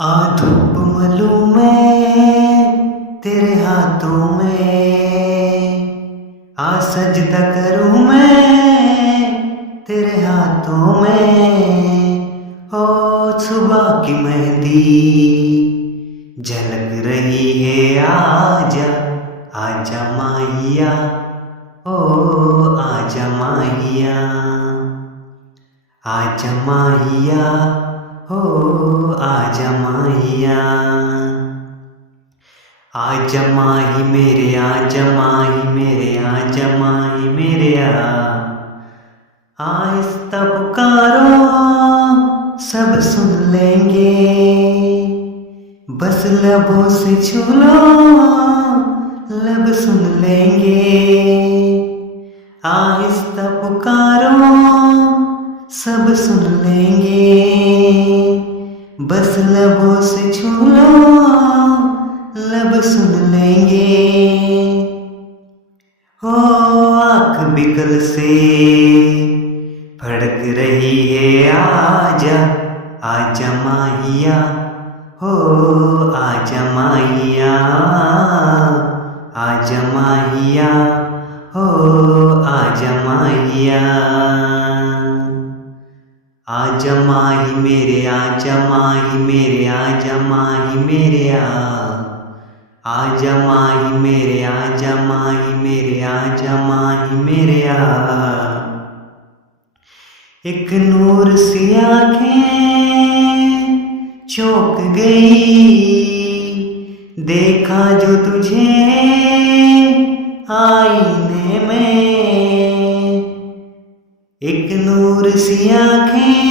धूप मलूं मैं तेरे हाथों में, सजदा करूं मैं तेरे हाथों में। ओ सुबह की मेहंदी झलक रही है, आजा आजा माहिया, ओ आजा माहिया, आजा माहिया, हो आजा माहिया। आजा माही मेरे, आजा माही मेरे, आजा माही मेरे आहिस्ता पुकारो सब सुन लेंगे, बस लबों से छू लो लब सुन लेंगे। आहिस्ता पुकारो सब सुन लेंगे, बस लबों से छू लो लब सुन लेंगे। हो आँख बिकल से फड़क रही है, आजा आजा माहिया, हो आजा माहिया, आजा माहिया, हो आजा माहिया। आजा माही मेरे, आजा माही मेरे, आजा माही मेरे आजा माही मेरे, आजा माही मेरे, आजा माही मेरे एक नूर सी आँखें चौंक गई, देखा जो तुझे आईने में। एक नूर सी आँखें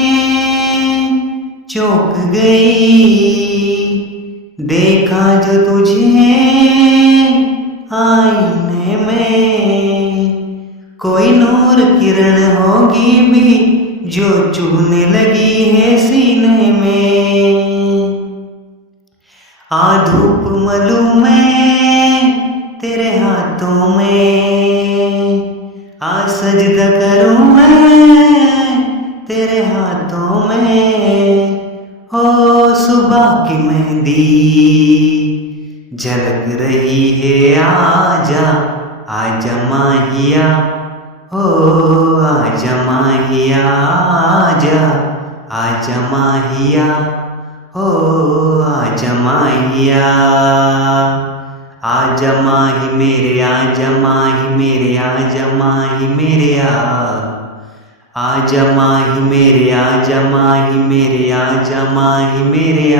चौंक गई, देखा जो तुझे आईने में। कोई नूर किरण होगी भी जो चुभने लगी है सीने में। धूप मलूं मैं तेरे हाथों में, सजदा करूं मैं तेरे हाथों में। हो सुबह की मेहंदी झलक रही है, आजा आजा माहिया, हो आजा माहिया, आजा आजा माहिया, हो आजा माहिया। आजा माही मेरे, आजा माही मेरे, आजा माही मेरे आजा माही मेरे, आजा माही मेरे, आजा माही मेरे